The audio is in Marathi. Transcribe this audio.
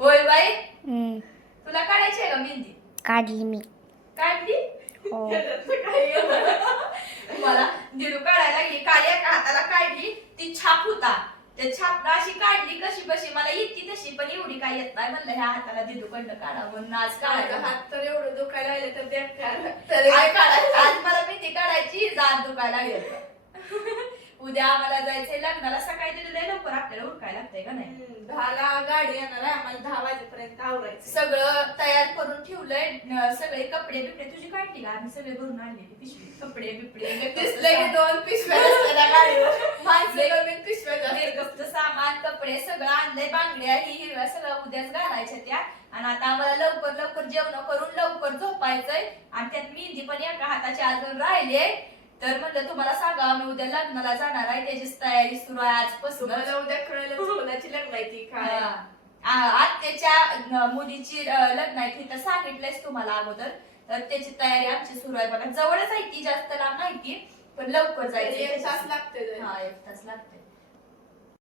होय बाई. तुला काढायची आहे का मेहंदी? काढली मी. काढली? हो. मला दिदू काढायला लागली. काल एका हाताला काढली, ती छाप होता, त्या छाप अशी काढली कशी बशी, मला येते तशी, पण एवढी काय येत नाही. म्हणलं ह्या हाताला दिदू कडनं काढा म्हणून आज काढायचा. हात तर एवढं दुखायला लागलं तर द्या आज मला मेहंदी काढायची, जात दुखायला लागली. उद्या आम्हाला जायचंय लग्नाला. सकाळी तिथे लय लवकर आपल्याला उरकायला लागतंय का नाही? 10ला गाडी येणार आहे, आम्हाला 10 वाजेपर्यंत आवरायचं. सगळं तयार करून ठेवलंय. सगळे कपडे बिपडे तुझी काढली का? आम्ही सगळे भरून आणलेले पिशवी, कपडे बिपडे. दिसलं की 2 पिशव्या असलेल्या गाडीवर माणसं नवीन पिशव्या जास्त. मेकअपचं सामान, कपडे सगळं आणलंय. बांगड्या ही हिरव्या सगळं उद्याच घालायच्या त्या. आणि आता आम्हाला लवकर लवकर जेवण करून लवकर झोपायचंय. आणि त्यात मेहंदी पण एका हाताची अजून राहिली. तर म्हणलं तुम्हाला सांगा, आम्ही उद्या लग्नाला जाणार आहे, त्याचीच तयारी सुरू आहे आजपासून. तुम्हाला उद्या कळलं कोणाची लग्न आहे ती काय. आत्याच्या मुलीची लग्न आहे ती, तर सांगितलंयच तुम्हाला अगोदर. तर त्याची तयारी आमची सुरू आहे बघा. जवळच आहे ती, जास्त लांब नाही ती, पण लवकर जायचं. 1 तास लागते. हा 1 तास लागते.